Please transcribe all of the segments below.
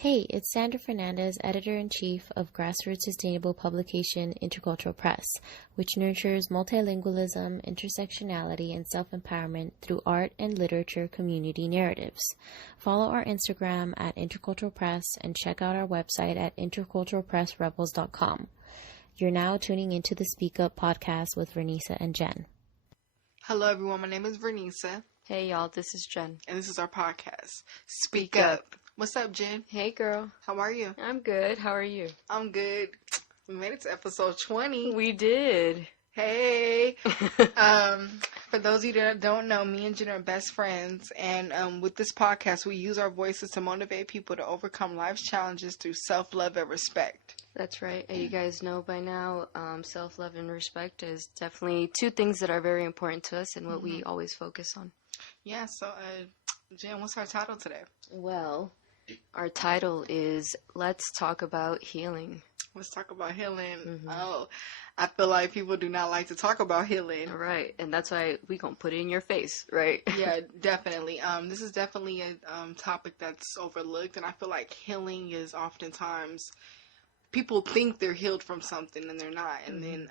Hey, it's Sandra Fernandez, Editor-in-Chief of grassroots sustainable publication Intercultural Press, which nurtures multilingualism, intersectionality, and self-empowerment through art and literature community narratives. Follow our Instagram at Intercultural Press and check out our website at interculturalpressrebels.com. You're now tuning into the SpeakUp podcast with Vernisa and Jen. Hello, everyone. My name is Vernisa. Hey, y'all. This is Jen. And this is our podcast, Speak Up. What's up, Jen? Hey, girl. How are you? I'm good. How are you? I'm good. We made it to episode 20. We did. Hey. For those of you that don't know, me and Jen are best friends. And with this podcast, we use our voices to motivate people to overcome life's challenges through self-love and respect. That's right. You guys know by now, self-love and respect is definitely two things that are very important to us and what we always focus on. Yeah, so, Jen, what's our title today? Well, our title is Let's Talk About Healing. Let's talk about healing. Oh, I feel like people do not like to talk about healing. Right, and that's why we gonna put it in your face, right? Yeah, definitely. This is definitely a topic that's overlooked, and I feel like healing is oftentimes people think they're healed from something and they're not, and then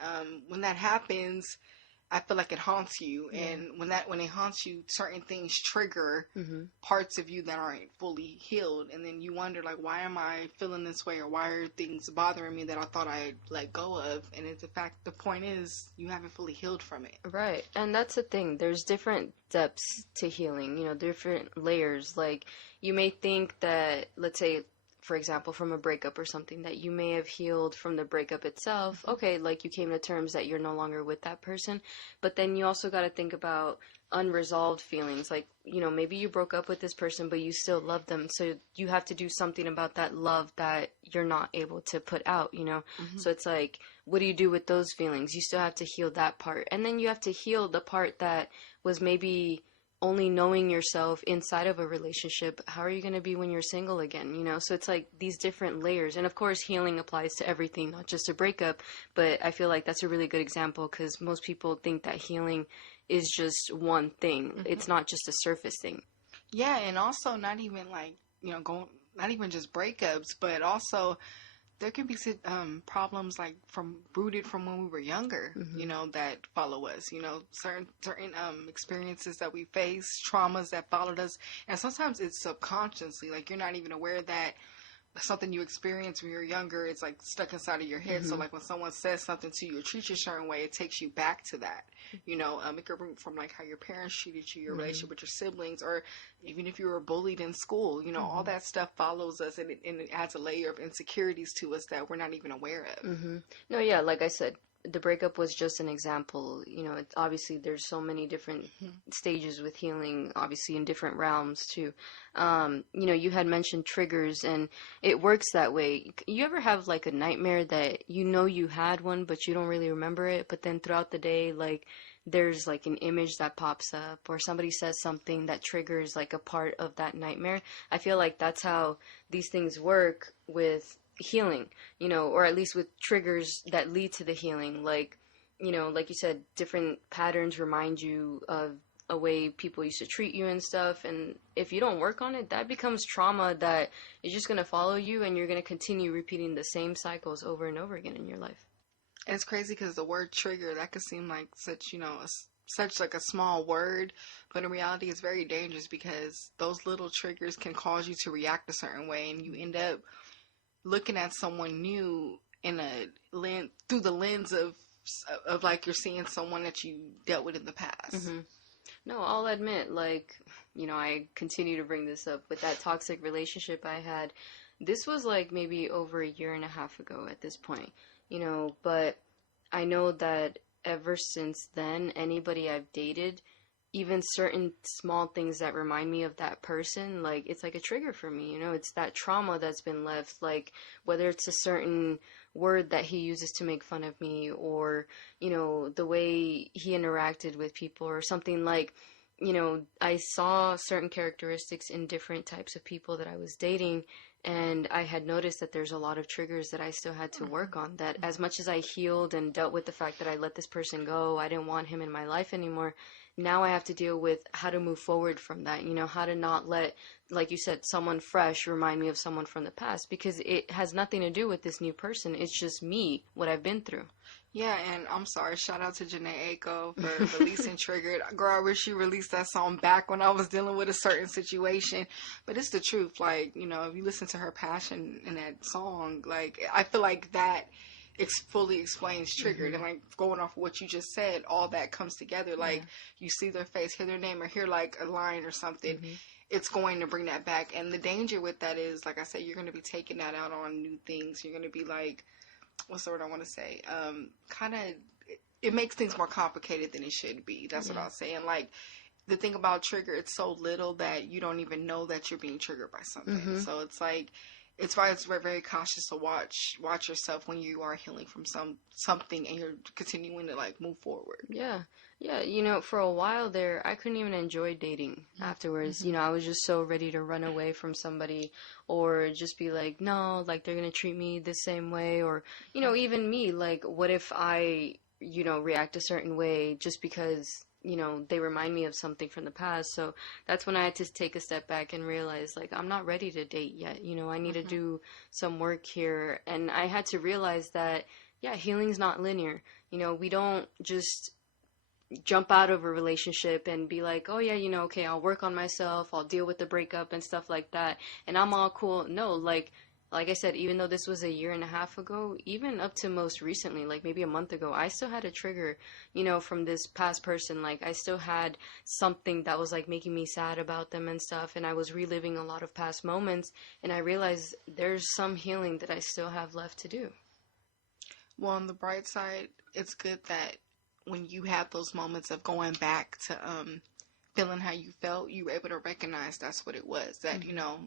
when that happens, I feel like it haunts you, and when it haunts you, certain things trigger parts of you that aren't fully healed, and then you wonder, like, why am I feeling this way, or why are things bothering me that I thought I let go of, and it's the point is, you haven't fully healed from it. Right, and that's the thing, there's different depths to healing, different layers, like, you may think that, let's say, for example, from a breakup or something, that you may have healed from the breakup itself. Okay, like you came to terms that you're no longer with that person. But then you also got to think about unresolved feelings. Like, maybe you broke up with this person, but you still love them. So you have to do something about that love that you're not able to put out, So it's like, what do you do with those feelings? You still have to heal that part. And then you have to heal the part that was maybe only knowing yourself inside of a relationship. How are you going to be when you're single again, So it's like these different layers. And of course, healing applies to everything, not just a breakup. But I feel like that's a really good example because most people think that healing is just one thing. It's not just a surface thing. Yeah, and also not even like, not even just breakups, but also there can be problems like rooted from when we were younger, that follow us, certain experiences that we face, traumas that followed us. And sometimes it's subconsciously, like you're not even aware that something you experienced when you're younger is like stuck inside of your head. So like when someone says something to you or treats you a certain way, it takes you back to that. It could be from like how your parents treated you, your relationship with your siblings, or even if you were bullied in school, all that stuff follows us, and it adds a layer of insecurities to us that we're not even aware of. No, yeah, like I said, the breakup was just an example. Obviously there's so many different stages with healing, obviously in different realms too. You had mentioned triggers, and it works that way. You ever have like a nightmare that you had one, but you don't really remember it, but then throughout the day, like there's like an image that pops up, or somebody says something that triggers like a part of that nightmare? I feel like that's how these things work with healing, or at least with triggers that lead to the healing. Like, like you said, different patterns remind you of a way people used to treat you and stuff. And if you don't work on it, that becomes trauma that is just going to follow you, and you're going to continue repeating the same cycles over and over again in your life. And it's crazy because the word trigger, that could seem like such, such like a small word, but in reality it's very dangerous because those little triggers can cause you to react a certain way, and you end up looking at someone new through the lens of like you're seeing someone that you dealt with in the past. No, I'll admit, like, I continue to bring this up with that toxic relationship I had. This was like maybe over a year and a half ago at this point, but I know that ever since then, anybody I've dated, even certain small things that remind me of that person, like, it's like a trigger for me, it's that trauma that's been left, like, whether it's a certain word that he uses to make fun of me, or, the way he interacted with people, or something like, I saw certain characteristics in different types of people that I was dating, and I had noticed that there's a lot of triggers that I still had to work on, that as much as I healed and dealt with the fact that I let this person go, I didn't want him in my life anymore, now I have to deal with how to move forward from that, you know, how to not let, like you said, someone fresh remind me of someone from the past, because it has nothing to do with this new person. It's just me, what I've been through. Yeah, and I'm sorry, shout out to Janae Aiko for releasing Triggered. Girl, I wish you released that song back when I was dealing with a certain situation. But it's the truth. Like, you know, if you listen to her passion in that song, like, I feel like that fully explains Triggered. And, like, going off of what you just said, all that comes together. Like, you see their face, hear their name, or hear, like, a line or something. It's going to bring that back. And the danger with that is, like I said, you're going to be taking that out on new things. You're going to be, like, what's the word I want to say? Kind of, it makes things more complicated than it should be. That's what I was saying. Like, the thing about trigger, it's so little that you don't even know that you're being triggered by something. So it's like, it's why it's very cautious to watch yourself when you are healing from something and you're continuing to, like, move forward. Yeah. You know, for a while there, I couldn't even enjoy dating afterwards. You know, I was just so ready to run away from somebody, or just be like, no, like, they're going to treat me the same way. Or, you know, even me, like, what if I, you know, react a certain way just because, you know, they remind me of something from the past. So that's when I had to take a step back and realize, like, I'm not ready to date yet. You know, I need to do some work here. And I had to realize that, yeah, healing's not linear. You know, we don't just jump out of a relationship and be like, oh yeah, you know, okay, I'll work on myself, I'll deal with the breakup and stuff like that, and I'm all cool. No, like I said, even though this was a year and a half ago, even up to most recently, like maybe a month ago, I still had a trigger, you know, from this past person. Like, I still had something that was, like, making me sad about them and stuff, and I was reliving a lot of past moments, and I realized there's some healing that I still have left to do. Well, on the bright side, it's good that when you have those moments of going back to feeling how you felt, you were able to recognize that's what it was. That, you know,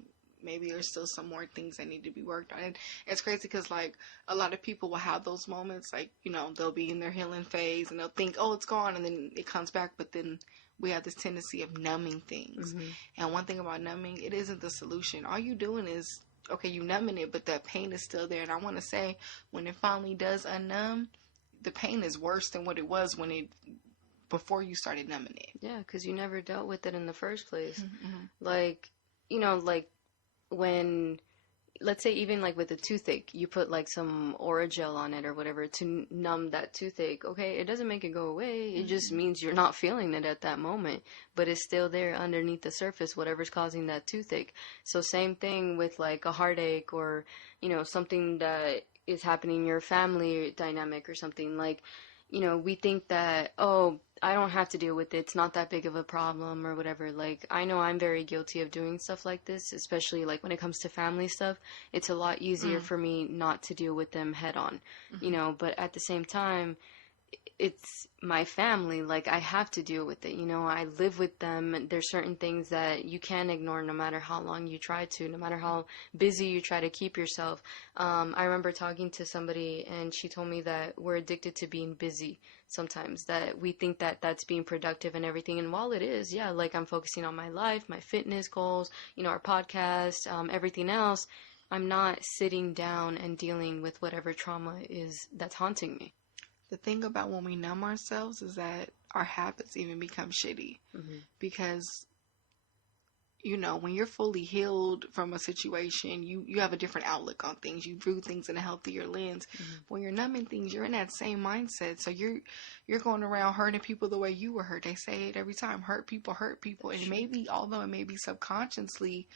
maybe there's still some more things that need to be worked on. And it's crazy because, like, a lot of people will have those moments, like, you know, they'll be in their healing phase and they'll think, oh, it's gone, and then it comes back. But then we have this tendency of numbing things. And one thing about numbing, it isn't the solution. All you doing is, okay, you numbing it, but that pain is still there. And I want to say, when it finally does unnumb, the pain is worse than what it was before you started numbing it. Yeah, because you never dealt with it in the first place. Like, you know, like, when, let's say, even, like, with a toothache, you put, like, some Orajel on it or whatever to numb that toothache. Okay, it doesn't make it go away. It just means you're not feeling it at that moment, but it's still there underneath the surface, whatever's causing that toothache. So same thing with, like, a heartache, or, you know, something that is happening in your family dynamic or something. Like, you know, we think that, oh, I don't have to deal with it, it's not that big of a problem or whatever. Like, I know I'm very guilty of doing stuff like this, especially, like, when it comes to family stuff. It's a lot easier for me not to deal with them head on, you know, but at the same time, it's my family. Like, I have to deal with it, you know, I live with them, and there's certain things that you can't ignore no matter how long you try to, no matter how busy you try to keep yourself. I remember talking to somebody, and she told me that we're addicted to being busy sometimes, that we think that that's being productive and everything, and while it is, yeah, like, I'm focusing on my life, my fitness goals, you know, our podcast, everything else, I'm not sitting down and dealing with whatever trauma is that's haunting me. The thing about when we numb ourselves is that our habits even become shitty. Because, you know, when you're fully healed from a situation, you have a different outlook on things. You view things in a healthier lens. When you're numbing things, you're in that same mindset. So you're going around hurting people the way you were hurt. They say it every time, hurt people. And maybe, although it may be subconsciously,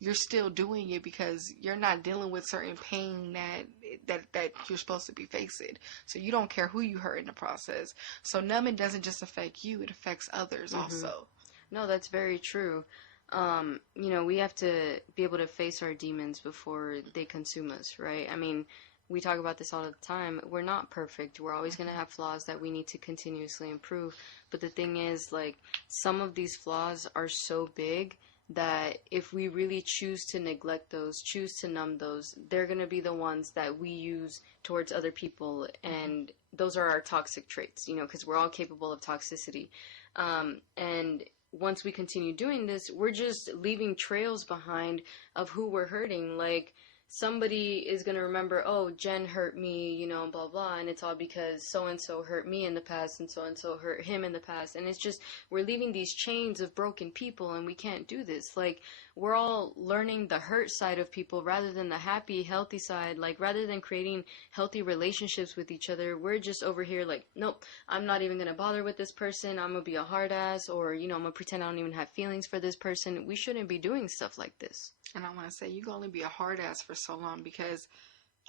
you're still doing it because you're not dealing with certain pain that you're supposed to be facing. So you don't care who you hurt in the process. So numbing doesn't just affect you, it affects others also. No, that's very true. You know, we have to be able to face our demons before they consume us, right? I mean, we talk about this all the time. We're not perfect. We're always going to have flaws that we need to continuously improve. But the thing is, like, some of these flaws are so big that if we really choose to neglect those, choose to numb those, they're going to be the ones that we use towards other people. And those are our toxic traits, you know, because we're all capable of toxicity. And once we continue doing this, we're just leaving trails behind of who we're hurting. Like, somebody is going to remember, oh, Jen hurt me, you know, blah, blah, and it's all because so-and-so hurt me in the past and so hurt him in the past. And it's just, we're leaving these chains of broken people, and we can't do this. Like, we're all learning the hurt side of people rather than the happy, healthy side. Like, rather than creating healthy relationships with each other, we're just over here like, nope, I'm not even going to bother with this person. I'm going to be a hard ass, or, you know, I'm going to pretend I don't even have feelings for this person. We shouldn't be doing stuff like this. And I want to say, you can only be a hard ass for so long, because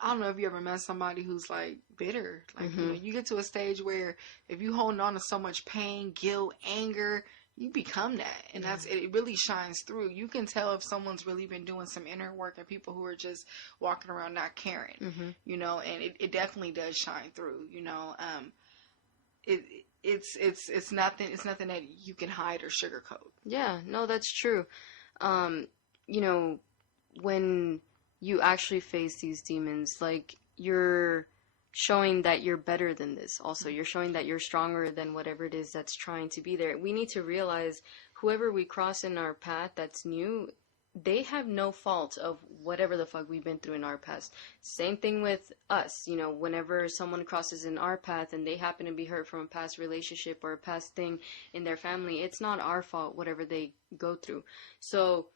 I don't know if you ever met somebody who's like bitter. Like, you know, you get to a stage where if you holding on to so much pain, guilt, anger, you become that. And that's, it really shines through. You can tell if someone's really been doing some inner work, and people who are just walking around not caring, you know, and it definitely does shine through, you know. It's nothing that you can hide or sugarcoat. Yeah, no, that's true. You know, when you actually face these demons, like, you're showing that you're better than this. Also, you're showing that you're stronger than whatever it is that's trying to be there. We need to realize whoever we cross in our path that's new, they have no fault of whatever the fuck we've been through in our past. Same thing with us. You know, whenever someone crosses in our path and they happen to be hurt from a past relationship or a past thing in their family, it's not our fault, whatever they go through. So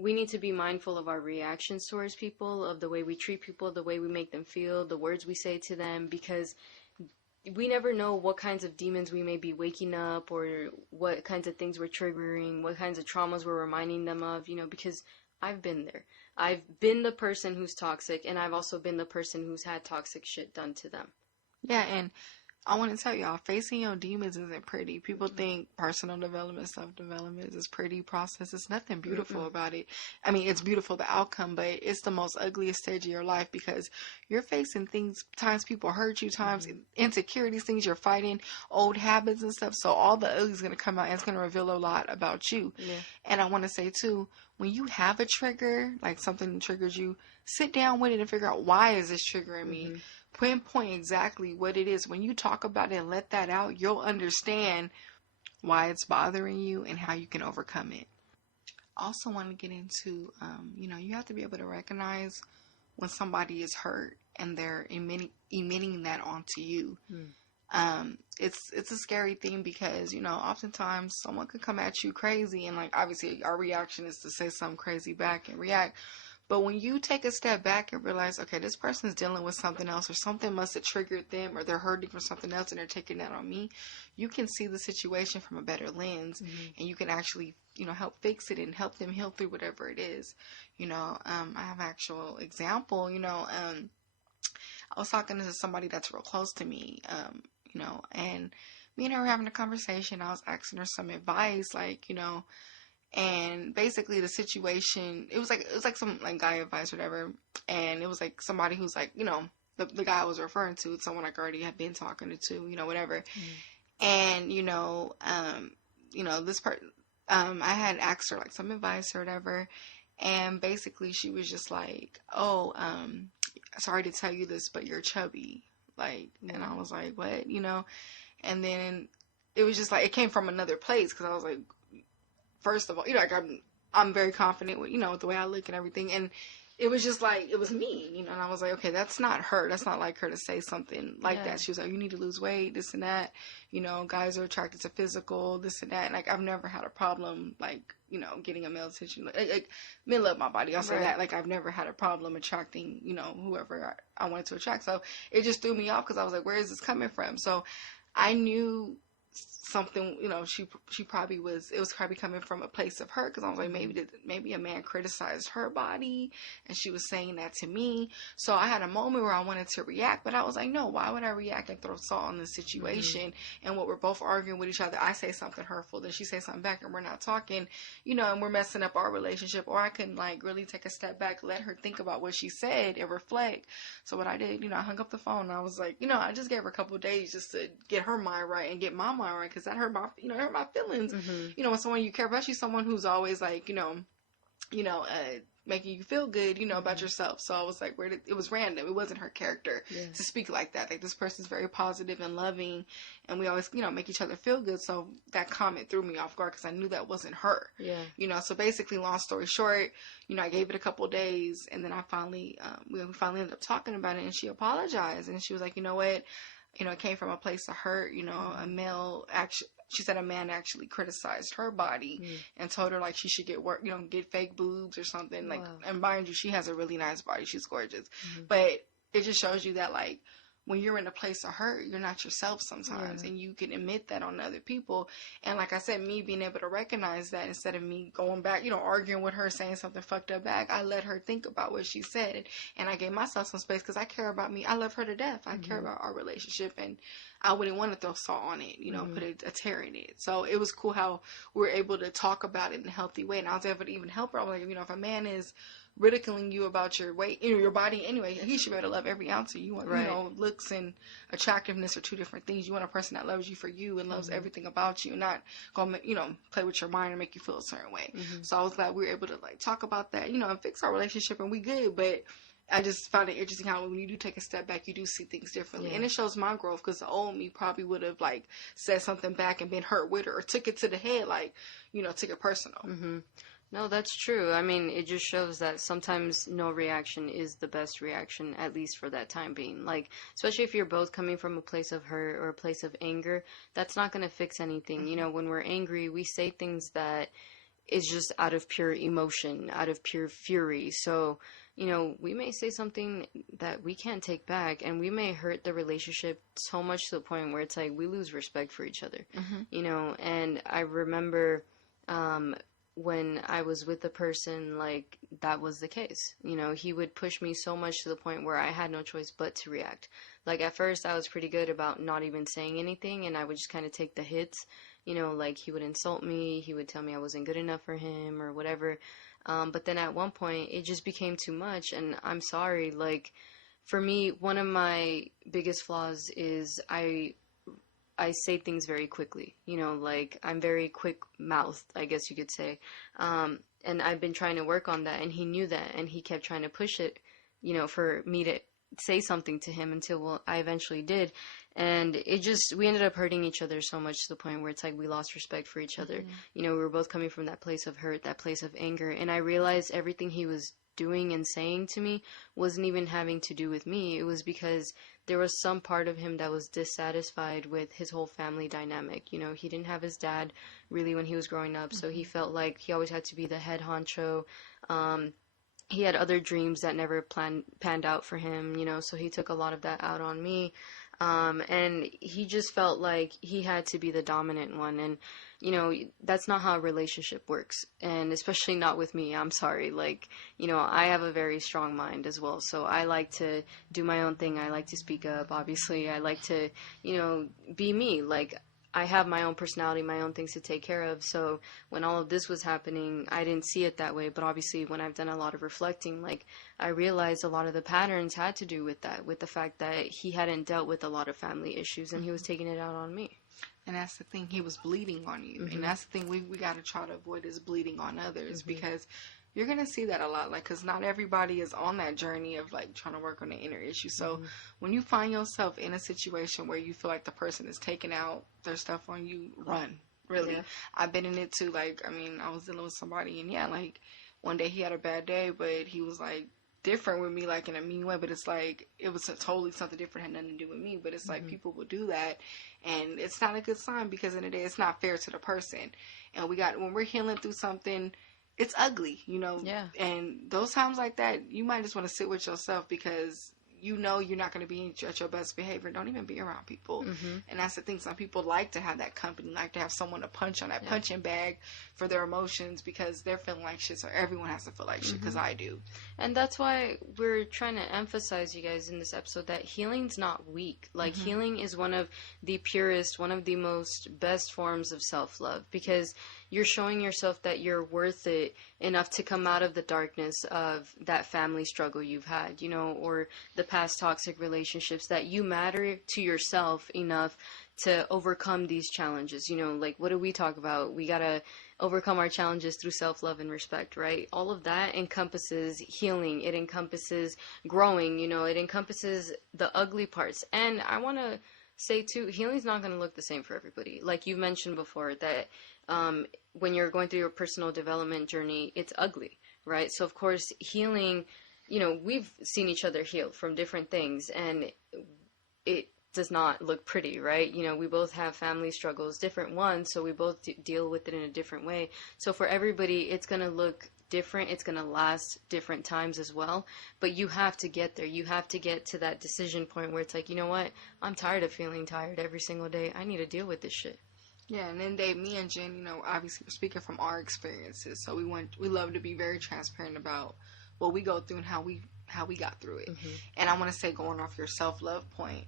we need to be mindful of our reactions towards people, of the way we treat people, the way we make them feel, the words we say to them, because we never know what kinds of demons we may be waking up, or what kinds of things we're triggering, what kinds of traumas we're reminding them of, you know, because I've been there. I've been the person who's toxic, and I've also been the person who's had toxic shit done to them. Yeah, and I want to tell y'all, facing your demons isn't pretty. People think personal development, self-development is this pretty process. There's nothing beautiful about it. I mean, it's beautiful, the outcome, but it's the most ugliest stage of your life, because you're facing things, times people hurt you, times insecurities, things you're fighting, old habits and stuff. So all the ugly is going to come out, and it's going to reveal a lot about you. Yeah. And I want to say, too, when you have a trigger, like something triggers you, sit down with it and figure out, why is this triggering me? Pinpoint exactly what it is. When you talk about it and let that out, you'll understand why it's bothering you and how you can overcome it. Also want to get into, you know, you have to be able to recognize when somebody is hurt and they're emitting that onto you. It's a scary thing, because, you know, oftentimes someone could come at you crazy, and like, obviously our reaction is to say something crazy back and react. But when you take a step back and realize, okay, this person's dealing with something else, or something must have triggered them, or they're hurting from something else and they're taking that on me, you can see the situation from a better lens, and you can actually, you know, help fix it and help them heal through whatever it is. You know, I have an actual example, you know, I was talking to somebody that's real close to me, you know, and me and her were having a conversation. I was asking her some advice, like, you know, and basically the situation, it was like some like guy advice or whatever, and it was like somebody who's like, you know, the guy I was referring to, someone like already had been talking to, you know, whatever. And you know, this part, I had asked her like some advice or whatever, and basically she was just like, oh, sorry to tell you this, but you're chubby, like, and I was like, what, you know? And then it was just like, it came from another place, because I was like, first of all, you know, like, I'm very confident with, you know, with the way I look and everything. And it was just like, it was me, you know, and I was like, okay, that's not her. That's not like her to say something like that. She was like, you need to lose weight, this and that. You know, guys are attracted to physical, this and that. And like, I've never had a problem, like, you know, getting a male attention. Like men love my body. I'll say that. Like, I've never had a problem attracting, you know, whoever I wanted to attract. So it just threw me off, because I was like, where is this coming from? So I knew something, you know, she probably was, it was probably coming from a place of hurt, because I was like, maybe a man criticized her body and she was saying that to me. So I had a moment where I wanted to react, but I was like, no, why would I react and throw salt on the situation? And what we're both arguing with each other, I say something hurtful, then she says something back, and we're not talking, you know, and we're messing up our relationship. Or I can like really take a step back, let her think about what she said and reflect. So what I did, you know, I hung up the phone, and I was like, you know, I just gave her a couple of days just to get her mind right and get my mind right, because that hurt my, you know, hurt my feelings. You know, when someone you care about, she's someone who's always like, you know, making you feel good, about yourself. So I was like, it was random. It wasn't her character to speak like that. Like, this person's very positive and loving, and we always, make each other feel good. So that comment threw me off guard because I knew that wasn't her. Yeah. So basically, long story short, I gave it a couple of days, and then I finally, we finally ended up talking about it, and she apologized, and she was like, you know what? It came from a place of hurt. A male actually, she said a man actually criticized her body and told her like she should get work, get fake boobs or something. Like, and mind you, she has a really nice body. She's gorgeous, but it just shows you that like when you're in a place of hurt, you're not yourself sometimes, and you can admit that on other people. And like I said, me being able to recognize that instead of me going back, arguing with her, saying something fucked up back, I let her think about what she said, and I gave myself some space because I care about me. I love her to death. I care about our relationship, and I wouldn't want to throw salt on it, put a tear in it. So it was cool how we were able to talk about it in a healthy way, and I was able to even help her. I was like, if a man is ridiculing you about your weight, your body anyway, he should be able to love every ounce of you. Looks and attractiveness are two different things. You want a person that loves you for you and loves everything about you, and not gonna, play with your mind and make you feel a certain way. So I was glad we were able to like talk about that, and fix our relationship, and we good. But I just found it interesting how when you do take a step back, you do see things differently. And it shows my growth, because the old me probably would have like said something back and been hurt with her, or took it to the head, like, took it personal. No, that's true. I mean, it just shows that sometimes no reaction is the best reaction, at least for that time being. Like, especially if you're both coming from a place of hurt or a place of anger, that's not going to fix anything. When we're angry, we say things that is just out of pure emotion, out of pure fury. So, we may say something that we can't take back, and we may hurt the relationship so much to the point where it's like we lose respect for each other, and I remember, when I was with the person, like, that was the case. He would push me so much to the point where I had no choice but to react. Like, at first, I was pretty good about not even saying anything, and I would just kind of take the hits. Like, he would insult me, he would tell me I wasn't good enough for him, or whatever. But then at one point, it just became too much, and I'm sorry, like, for me, one of my biggest flaws is I say things very quickly, like I'm very quick-mouthed, I guess you could say. And I've been trying to work on that, and he knew that, and he kept trying to push it, for me to say something to him until I eventually did. And we ended up hurting each other so much to the point where it's like we lost respect for each other. We were both coming from that place of hurt, that place of anger. And I realized everything he was doing and saying to me wasn't even having to do with me. It was because there was some part of him that was dissatisfied with his whole family dynamic. He didn't have his dad really when he was growing up, so he felt like he always had to be the head honcho. He had other dreams that never panned out for him, so he took a lot of that out on me. And he just felt like he had to be the dominant one. And, that's not how a relationship works. And especially not with me. I'm sorry. Like, I have a very strong mind as well. So I like to do my own thing. I like to speak up. Obviously, I like to, be me. Like, I have my own personality, my own things to take care of. So when all of this was happening, I didn't see it that way. But obviously, when I've done a lot of reflecting, like, I realized a lot of the patterns had to do with that, with the fact that he hadn't dealt with a lot of family issues, and he was taking it out on me. And that's the thing, he was bleeding on you. And that's the thing, we got to try to avoid is bleeding on others, because you're going to see that a lot, like, because not everybody is on that journey of, like, trying to work on the inner issue. So when you find yourself in a situation where you feel like the person is taking out their stuff on you, run. Really. Yeah. I've been in it too. Like, I mean, I was dealing with somebody, and like, one day he had a bad day, but he was, like, different with me, like, in a mean way, but it's like, it was totally something different, had nothing to do with me, but it's like, people will do that, and it's not a good sign, because in the day, it's not fair to the person, and when we're healing through something, it's ugly, Yeah. And those times like that, you might just want to sit with yourself, because you're not going to be at your best behavior. Don't even be around people. And that's the thing. Some people like to have that company, like to have someone to punch on that punching bag for their emotions, because they're feeling like shit. So everyone has to feel like shit, because I do. And that's why we're trying to emphasize, you guys, in this episode, that healing's not weak. Like, healing is one of the purest, one of the most best forms of self-love, because you're showing yourself that you're worth it enough to come out of the darkness of that family struggle you've had, or the past toxic relationships, that you matter to yourself enough to overcome these challenges. Like, what do we talk about? We gotta overcome our challenges through self-love and respect, right? All of that encompasses healing. It encompasses growing, it encompasses the ugly parts. And I want to say too, healing's not going to look the same for everybody. Like you mentioned before, that when you're going through your personal development journey, it's ugly, right? So of course, healing, we've seen each other heal from different things, and it does not look pretty, right? We both have family struggles, different ones, so we both deal with it in a different way. So for everybody, it's going to look different. It's going to last different times as well. But you have to get there. You have to get to that decision point where it's like, you know what? I'm tired of feeling tired every single day. I need to deal with this shit. Yeah, and then Dave, me and Jen, obviously we're speaking from our experiences, so we love to be very transparent about what we go through and how we got through it. Mm-hmm. And I want to say, going off your self-love point,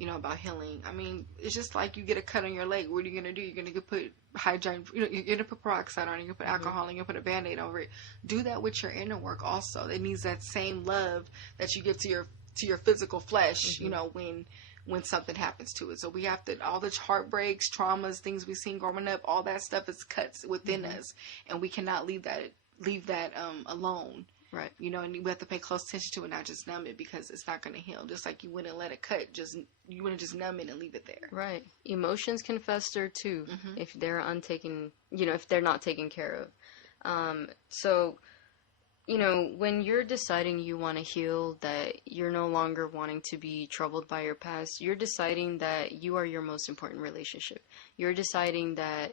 about healing. I mean, it's just like you get a cut on your leg. What are you going to do? You're going to put hygiene, you're going to put peroxide on it, you're going to put alcohol, and you're going to put a Band-Aid over it. Do that with your inner work also. It needs that same love that you give to your physical flesh, mm-hmm. When something happens to it. So we have to, all the heartbreaks, traumas, things we've seen growing up, all that stuff is cuts within mm-hmm. us, and we cannot leave that alone. Right. And we have to pay close attention to it, not just numb it, because it's not going to heal. Just like you wouldn't let it cut, you wouldn't just numb it and leave it there. Right. Emotions can fester too, mm-hmm. if they're if they're not taken care of. So, when you're deciding you want to heal, that you're no longer wanting to be troubled by your past, you're deciding that you are your most important relationship. You're deciding that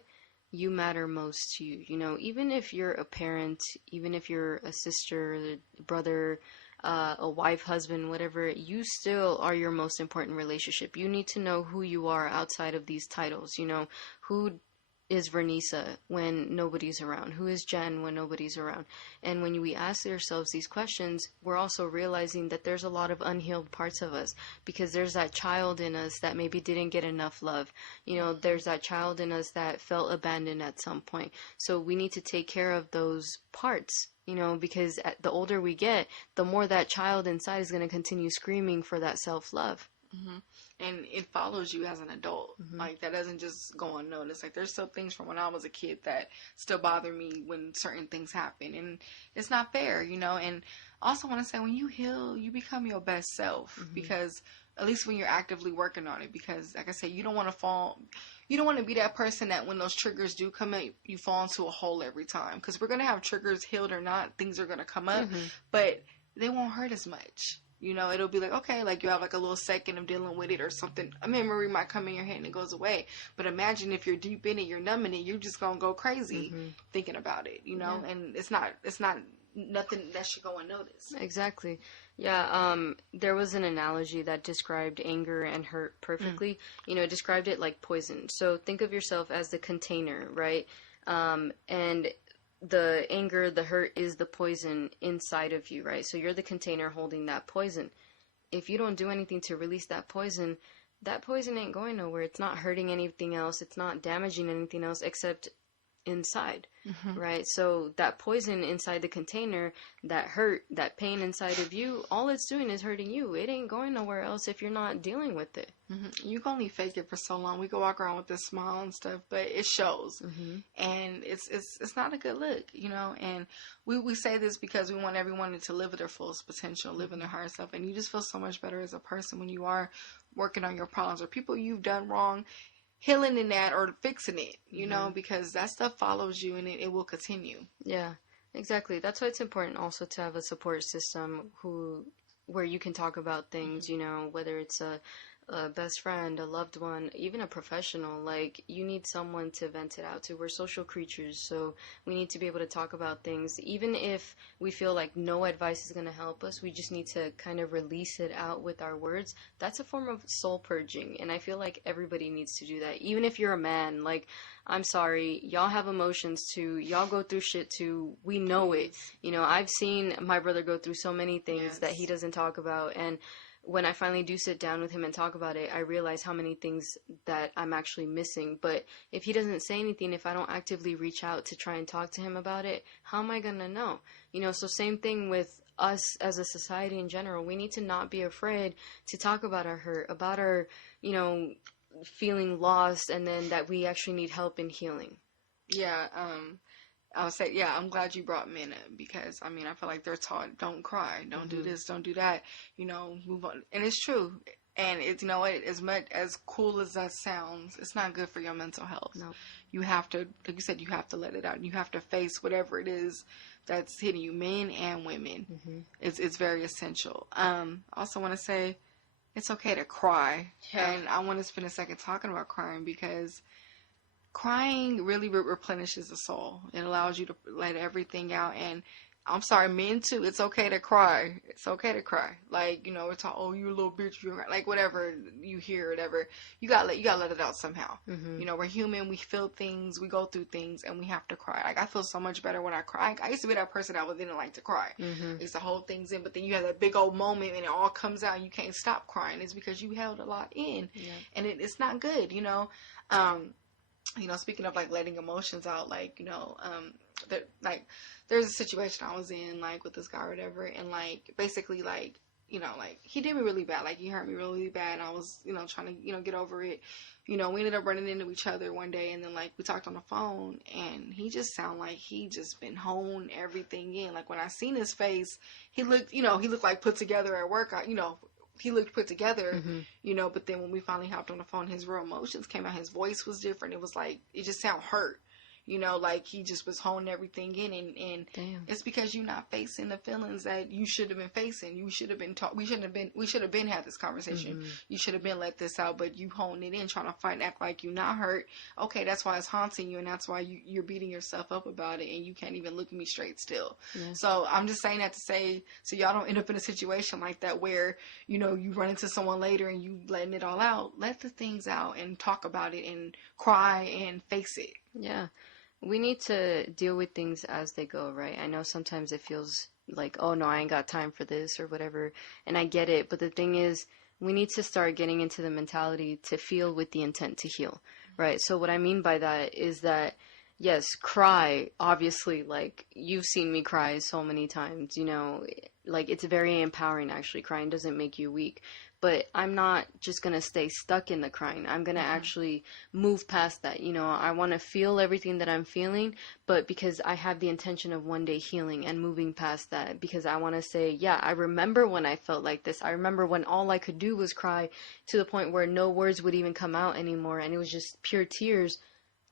you matter most to you. Even if you're a parent, even if you're a sister, a brother, a wife, husband, whatever, you still are your most important relationship. You need to know who you are outside of these titles. Who is Vernisa when nobody's around? Who is Jen when nobody's around? And when we ask ourselves these questions, we're also realizing that there's a lot of unhealed parts of us, because there's that child in us that maybe didn't get enough love. There's that child in us that felt abandoned at some point. So we need to take care of those parts, because the older we get, the more that child inside is going to continue screaming for that self-love. Mm-hmm. And it follows you as an adult. Mm-hmm. Like, that doesn't just go unnoticed. Like, there's still things from when I was a kid that still bother me when certain things happen. And it's not fair, And also want to say, when you heal, you become your best self. Mm-hmm. Because, at least when you're actively working on it. Because, like I said, you don't want to be that person that when those triggers do come up, you fall into a hole every time. Because we're going to have triggers, healed or not. Things are going to come up. Mm-hmm. But they won't hurt as much. It'll be like, okay, like you have like a little second of dealing with it or something. A memory might come in your head and it goes away. But imagine if you're deep in it, you're numbing it, you're just going to go crazy mm-hmm. thinking about it, Yeah. And it's not nothing that should go unnoticed. Exactly. Yeah. There was an analogy that described anger and hurt perfectly. It described it like poison. So think of yourself as the container, right? And the anger, the hurt is the poison inside of you, right? So you're the container holding that poison. If you don't do anything to release that poison ain't going nowhere. It's not hurting anything else. It's not damaging anything else except inside, mm-hmm. right? So that poison inside the container, that hurt, that pain inside of you, all it's doing is hurting you. It ain't going nowhere else if you're not dealing with it. Mm-hmm. You can only fake it for so long. We can walk around with this smile and stuff, but it shows, mm-hmm. and it's not a good look, And we say this because we want everyone to live at their fullest potential, live in their higher self, and you just feel so much better as a person when you are working on your problems or people you've done wrong. Healing in that or fixing it, mm-hmm. Because that stuff follows you and it will continue. Yeah, exactly. That's why it's important also to have a support system where you can talk about things, mm-hmm. Whether it's a best friend, a loved one, even a professional. Like, you need someone to vent it out to. We're social creatures, so we need to be able to talk about things. Even if we feel like no advice is going to help us, we just need to kind of release it out with our words. That's a form of soul purging, and I feel like everybody needs to do that. Even if you're a man, like, I'm sorry, y'all have emotions too, y'all go through shit too, we know it. I've seen my brother go through so many things yes. that he doesn't talk about, and when I finally do sit down with him and talk about it, I realize how many things that I'm actually missing. But if he doesn't say anything, if I don't actively reach out to try and talk to him about it, how am I going to know? So same thing with us as a society in general. We need to not be afraid to talk about our hurt, about our, feeling lost, and then that we actually need help in healing. Yeah, I would say, yeah, I'm glad you brought men up because, I mean, I feel like they're taught, don't cry, don't do this, don't do that, move on. And it's true. And it's, as much as cool as that sounds, it's not good for your mental health. No. You have to, like you said, you have to let it out. You have to face whatever it is that's hitting you, men and women. It's very essential. I also want to say it's okay to cry. Yeah. And I want to spend a second talking about crying because crying really replenishes the soul. It allows you to let everything out. And I'm sorry, men too. It's okay to cry. It's okay to cry. Like, it's all, oh, you a little bitch. Like whatever you hear, whatever. You gotta let it out somehow. We're human. We feel things. We go through things, and we have to cry. Like I feel so much better when I cry. I used to be that person that didn't like to cry. I used to hold things in, but then you have that big old moment, and it all comes out, and you can't stop crying. It's because you held a lot in, and it's not good. Speaking of like letting emotions out, there's a situation I was in like with this guy or whatever, and like basically like he did me really bad, like he hurt me really bad, and I was trying to get over it. We ended up running into each other one day, and then like we talked on the phone, and he just sounded like he just been honing everything in. Like when I seen his face, he looked like put together at work. He looked put together, but then when we finally hopped on the phone, his real emotions came out. His voice was different. It was like, it just sounded hurt, like he just was honing everything in. And it's because you're not facing the feelings that you should have been facing. You should have been we should have been had this conversation. You should have been let this out, but you honing it in, trying to fight and act like you're not hurt. Okay, that's why it's haunting you, and that's why you're beating yourself up about it, and you can't even look at me straight still. Yeah. So I'm just saying that to say, so y'all don't end up in a situation like that where, you run into someone later and you letting it all out. Let the things out and talk about it and cry and face it. Yeah. We need to deal with things as they go, right? I know sometimes it feels like, oh no, I ain't got time for this or whatever, and I get it, but the thing is, we need to start getting into the mentality to feel with the intent to heal, right? So what I mean by that is that, yes, cry, obviously, like, you've seen me cry so many times, like, it's very empowering, actually. Crying doesn't make you weak. But I'm not just going to stay stuck in the crying. I'm going to actually move past that. I want to feel everything that I'm feeling, but because I have the intention of one day healing and moving past that, because I want to say, yeah, I remember when I felt like this. I remember when all I could do was cry to the point where no words would even come out anymore, and it was just pure tears.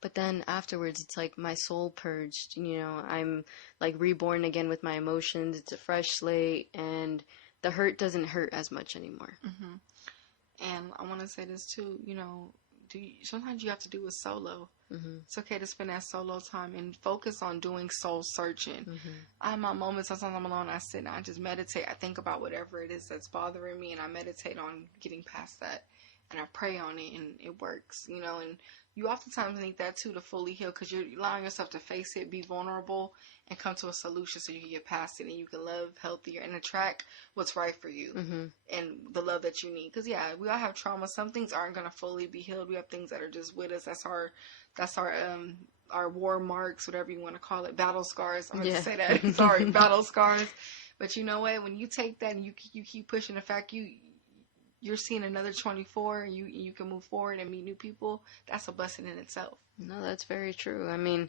But then afterwards, it's like my soul purged, I'm like reborn again with my emotions. It's a fresh slate, and the hurt doesn't hurt as much anymore. And I want to say this too, sometimes you have to do a solo. It's okay to spend that solo time and focus on doing soul searching. I have my moments, sometimes I'm alone, I sit and I just meditate. I think about whatever it is that's bothering me, and I meditate on getting past that. And I pray on it, and it works, and you oftentimes need that too to fully heal, because you're allowing yourself to face it, be vulnerable, and come to a solution so you can get past it and you can love healthier and attract what's right for you and the love that you need. Because we all have trauma. Some things aren't going to fully be healed. We have things that are just with us. That's our war marks, whatever you want to call it, battle scars. I'm going to say that. Sorry, battle scars. But you know what? When you take that and you keep pushing, the fact you're seeing another 24 and you can move forward and meet new people, that's a blessing in itself. No, that's very true. I mean,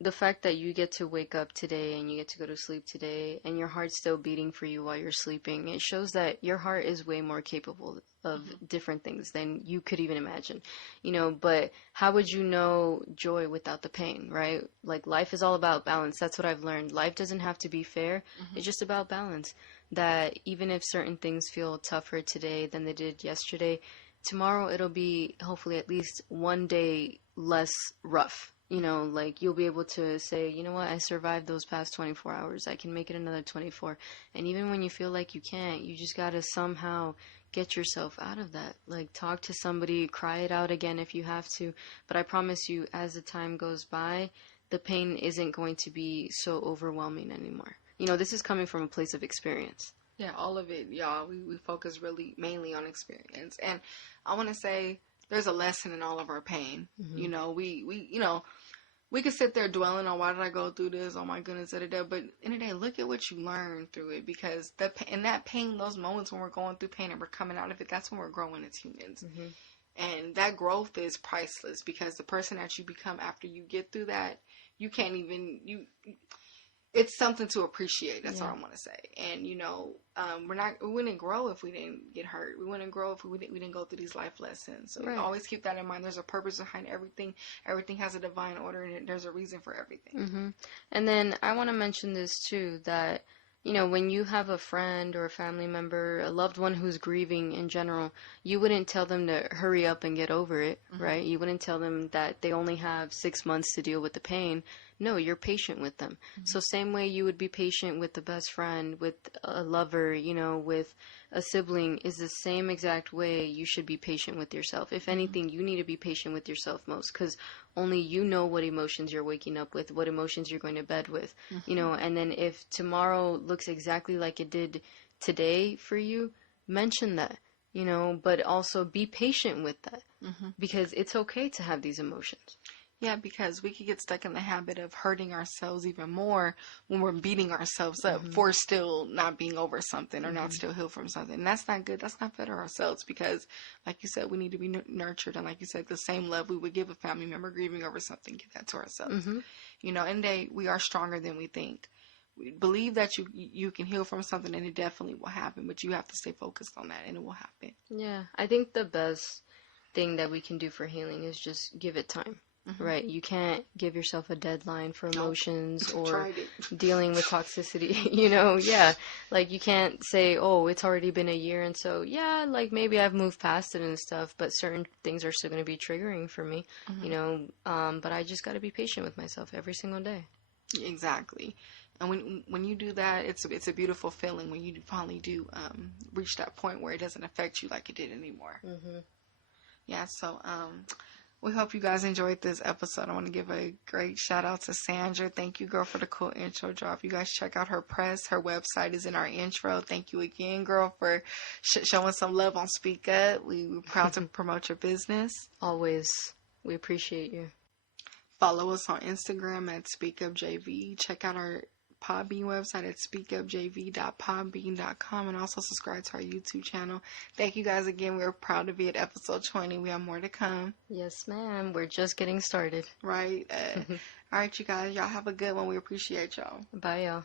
the fact that you get to wake up today and you get to go to sleep today and your heart's still beating for you while you're sleeping, it shows that your heart is way more capable of different things than you could even imagine, but how would you know joy without the pain, right? Like, life is all about balance. That's what I've learned. Life doesn't have to be fair. It's just about balance. That even if certain things feel tougher today than they did yesterday, tomorrow it'll be hopefully at least one day less rough. Like, you'll be able to say, you know what, I survived those past 24 hours. I can make it another 24. And even when you feel like you can't, you just got to somehow get yourself out of that. Like, talk to somebody, cry it out again if you have to. But I promise you, as the time goes by, the pain isn't going to be so overwhelming anymore. This is coming from a place of experience. Yeah, all of it, y'all. We focus really mainly on experience. And I want to say there's a lesson in all of our pain. We could sit there dwelling on, why did I go through this? Oh my goodness, da-da-da. But in the day, look at what you learned through it, because in that pain, those moments when we're going through pain and we're coming out of it, that's when we're growing as humans. And that growth is priceless, because the person that you become after you get through that, you can't even, it's something to appreciate. That's all I want to say. And, we wouldn't grow if we didn't get hurt. We wouldn't grow if we didn't go through these life lessons. So always keep that in mind. There's a purpose behind everything. Everything has a divine order, and there's a reason for everything. Mm-hmm. And then I want to mention this too, that, when you have a friend or a family member, a loved one who's grieving in general, you wouldn't tell them to hurry up and get over it, right? You wouldn't tell them that they only have 6 months to deal with the pain. No, you're patient with them. So same way you would be patient with the best friend, with a lover, with a sibling, is the same exact way you should be patient with yourself. If anything, you need to be patient with yourself most, because only you know what emotions you're waking up with, what emotions you're going to bed with, and then if tomorrow looks exactly like it did today for you, mention that, but also be patient with that, because it's okay to have these emotions. Yeah, because we could get stuck in the habit of hurting ourselves even more when we're beating ourselves up for still not being over something or not still healed from something. And that's not good. That's not fair to ourselves, because, like you said, we need to be nurtured. And like you said, the same love we would give a family member grieving over something, give that to ourselves. And we are stronger than we think. We believe that you can heal from something, and it definitely will happen. But you have to stay focused on that, and it will happen. Yeah, I think the best thing that we can do for healing is just give it time. Right, you can't give yourself a deadline for emotions or dealing with toxicity, like you can't say, oh, it's already been a year, and so, like maybe I've moved past it and stuff, but certain things are still going to be triggering for me, but I just got to be patient with myself every single day. Exactly. And when you do that, it's a beautiful feeling when you finally do reach that point where it doesn't affect you like it did anymore. Yeah, so we hope you guys enjoyed this episode. I want to give a great shout out to Sandra. Thank you, girl, for the cool intro drop. You guys check out her press. Her website is in our intro. Thank you again, girl, for showing some love on SpeakUp. We're proud to promote your business. Always. We appreciate you. Follow us on Instagram at SpeakUpJV. Check out our Podbean website at speakupjv.podbean.com, and also subscribe to our YouTube channel. Thank you guys again. We're proud to be at episode 20. We have more to come. Yes, ma'am. We're just getting started. Right. All right, you guys. Y'all have a good one. We appreciate y'all. Bye, y'all.